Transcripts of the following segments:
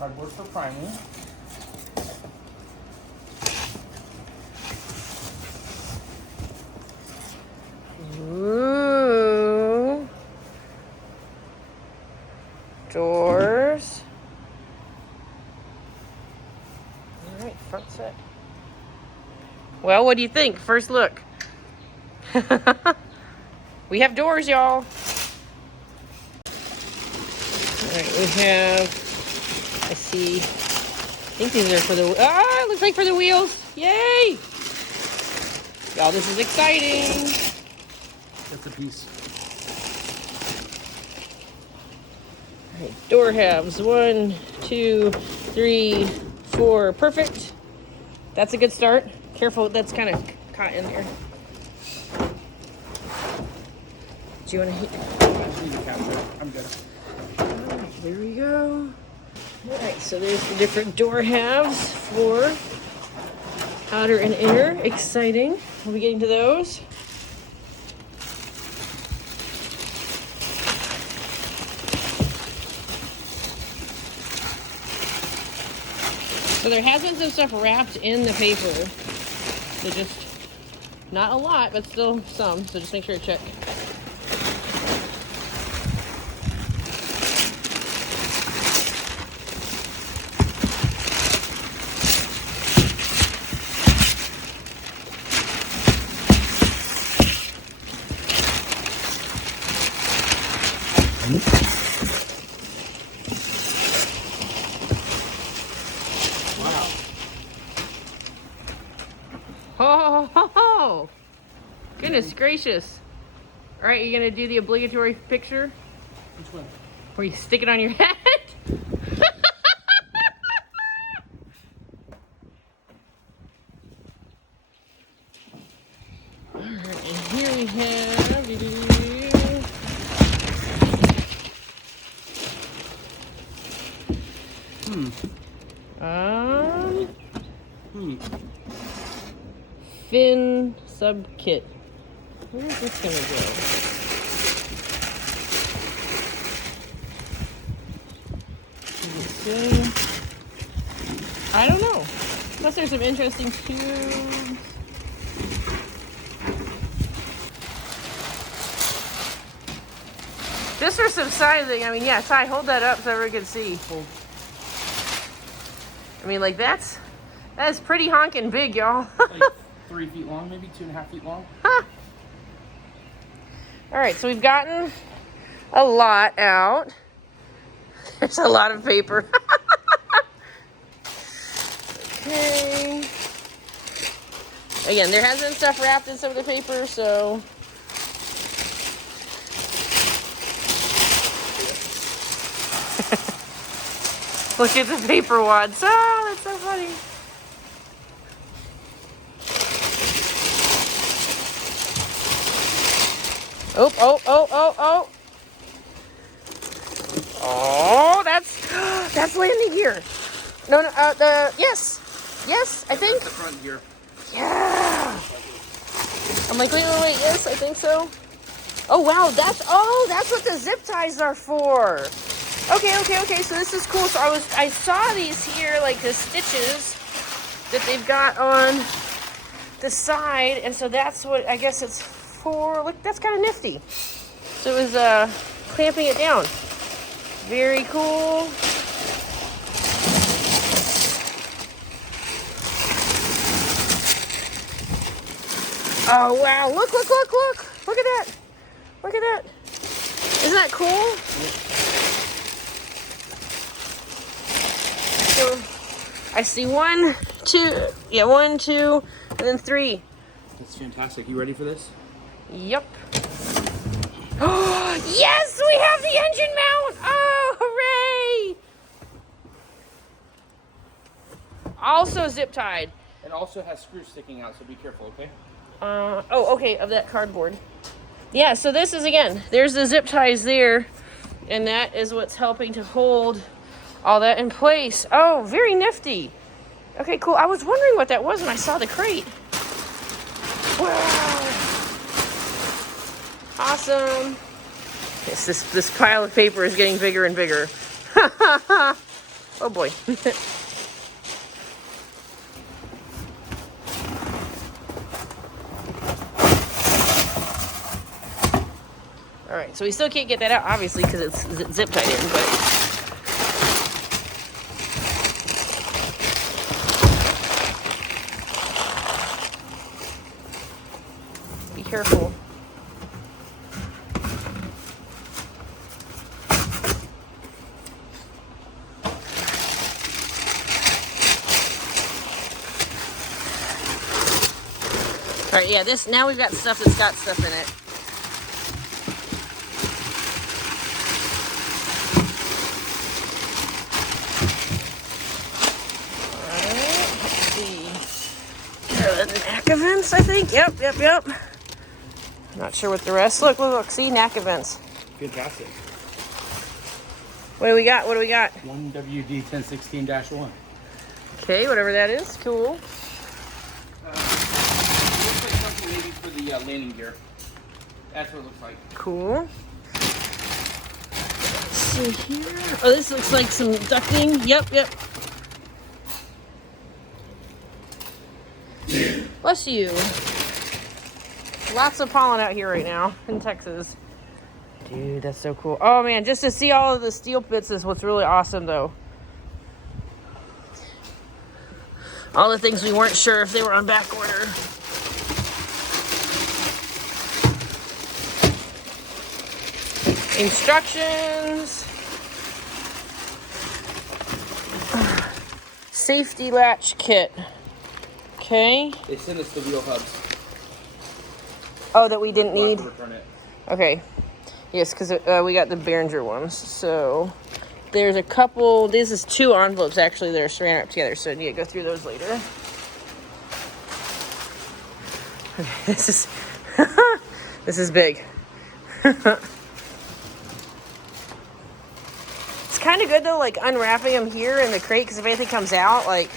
cardboard for priming. Ooh. Doors. All right, front set. Well, what do you think? First look. We have doors, y'all. All right, we have, I see, I think these are for the, it looks like for the wheels. Yay! Y'all, this is exciting. That's a piece. All right, door halves. 1, 2, 3, 4. Perfect. That's a good start. Careful, that's kind of caught in there. Do you want to hit? I'm good. All right, there we go. All right, so there's the different door halves for outer and inner. Exciting. We'll be getting to those. So there has been some stuff wrapped in the paper. So just, not a lot, but still some. So just make sure to check. Oh, goodness gracious. All right, you're gonna do the obligatory picture? Which one? Where you stick it on your head? All right, and here we have, fin sub kit. Where is this gonna go? I don't know. Unless there's some interesting tubes. Just for some sizing, I mean, yeah, Ty, hold that up so everyone can see. I mean, like, that is pretty honking big, y'all. Like 3 feet long, maybe 2.5 feet long. Huh. All right, so we've gotten a lot out. There's a lot of paper. Okay. Again, there has been stuff wrapped in some of the paper, so. Look at the paper wads. Oh, that's so funny. Oh, oh, oh, oh, oh. Oh, that's landing gear. No, yes, I think. The front gear. Yeah. I'm like, wait, yes, I think so. Oh, wow, that's what the zip ties are for. Okay, so this is cool. So I saw these here, like the stitches that they've got on the side, and so that's what I guess it's for. Look, that's kind of nifty. So it was clamping it down. Very cool. Oh wow, look at that. Look at that. Isn't that cool? So I see 1, 2, 1, 2, and then 3. That's fantastic. You ready for this? Yep. Oh, yes, we have the engine mount. Oh, hooray. Also zip tied. It also has screws sticking out, so be careful, okay? Okay, of that cardboard. Yeah, so this is, again, there's the zip ties there, and that is what's helping to hold all that in place. Oh, very nifty. Okay, cool. I was wondering what that was when I saw the crate. Wow. Awesome. Yes, this pile of paper is getting bigger and bigger. Oh boy. All right, so we still can't get that out, obviously, because it's zip tied in, but. Be careful. All right, yeah, now we've got stuff that's got stuff in it. Neck events, I think. Yep. Not sure what the rest. Look. See, neck events. Fantastic. What do we got? 1WD1016-1. Okay, whatever that is. Cool. It looks like something maybe for the landing gear. That's what it looks like. Cool. Let's see here. Oh, this looks like some ducting. Yep. Bless you. Lots of pollen out here right now in Texas. Dude, that's so cool. Oh man, just to see all of the steel bits is what's really awesome though. All the things we weren't sure if they were on back order. Instructions. Safety latch kit. Okay. They sent us the wheel hubs. Oh, that we didn't need? Return it. Okay. Yes, because we got the Behringer ones. So there's a couple. This is 2 envelopes actually that are stranded up together. So I need to go through those later. Okay, this is this is big. It's kind of good though, like unwrapping them here in the crate, because if anything comes out, like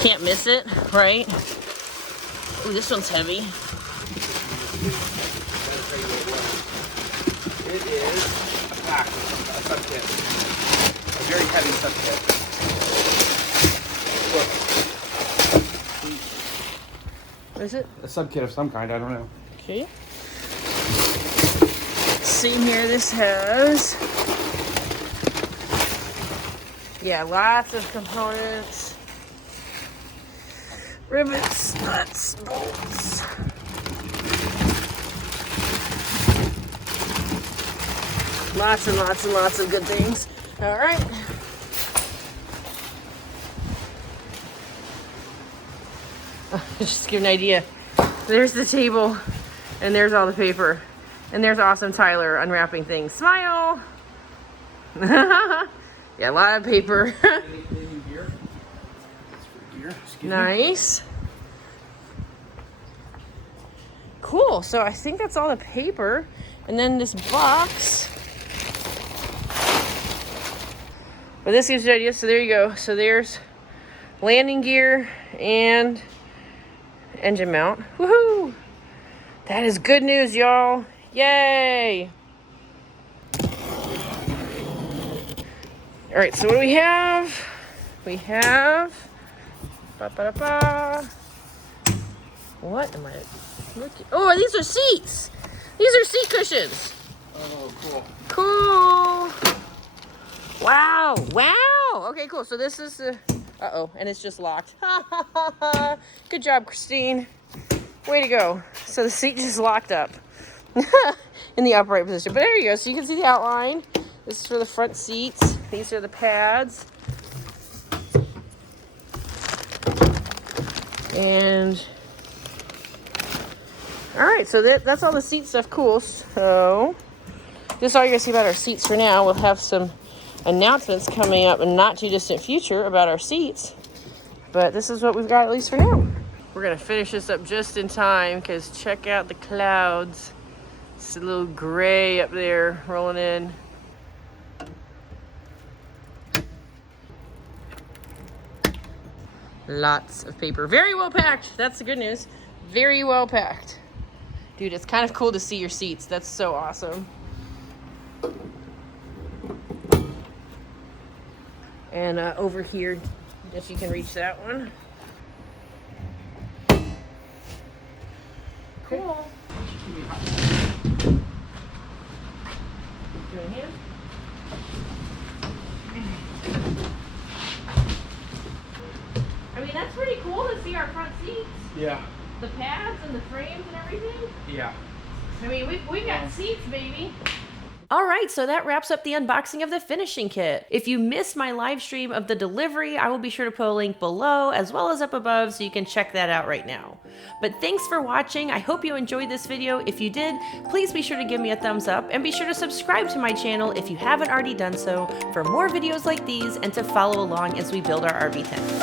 can't miss it, right? Ooh, this one's heavy. It is a pack, a sub-kit. A very heavy sub-kit. What is it? A sub-kit of some kind, I don't know. Okay. See here, this has, yeah, lots of components. Rivets, nuts, bolts. Lots and lots and lots of good things. All right. Just to give an idea. There's the table, and there's all the paper. And there's awesome Tyler unwrapping things. Smile! Yeah, a lot of paper. Nice. Cool. So I think that's all the paper. And then this box. But this gives you an idea. So there you go. So there's landing gear and engine mount. Woohoo! That is good news, y'all. Yay! All right, so what do we have? We have... What am I looking? Oh, these are seats! These are seat cushions! Oh, Cool! cool. Wow! Okay, cool. So this is the... Uh-oh, and it's just locked. Good job, Christine. Way to go. So the seat just locked up in the upright position. But there you go. So you can see the outline. This is for the front seats. These are the pads. And all right, so that's all the seat stuff. Cool. So this is all you're gonna see about our seats for now. We'll have some announcements coming up in the not too distant future about our seats, but this is what we've got at least for now. We're gonna finish this up just in time, because check out the clouds. It's a little gray up there rolling in. Lots of paper. Very well packed. That's the good news. Very well packed. Dude, it's kind of cool to see your seats. That's so awesome. And over here, I guess you can reach that one. Cool. Doing here. I mean, that's pretty cool to see our front seats. Yeah. The pads and the frames and everything. Yeah. I mean, we've got seats, baby. All right, so that wraps up the unboxing of the finishing kit. If you missed my live stream of the delivery, I will be sure to put a link below as well as up above so you can check that out right now. But thanks for watching. I hope you enjoyed this video. If you did, please be sure to give me a thumbs up and be sure to subscribe to my channel if you haven't already done so for more videos like these and to follow along as we build our RV-10.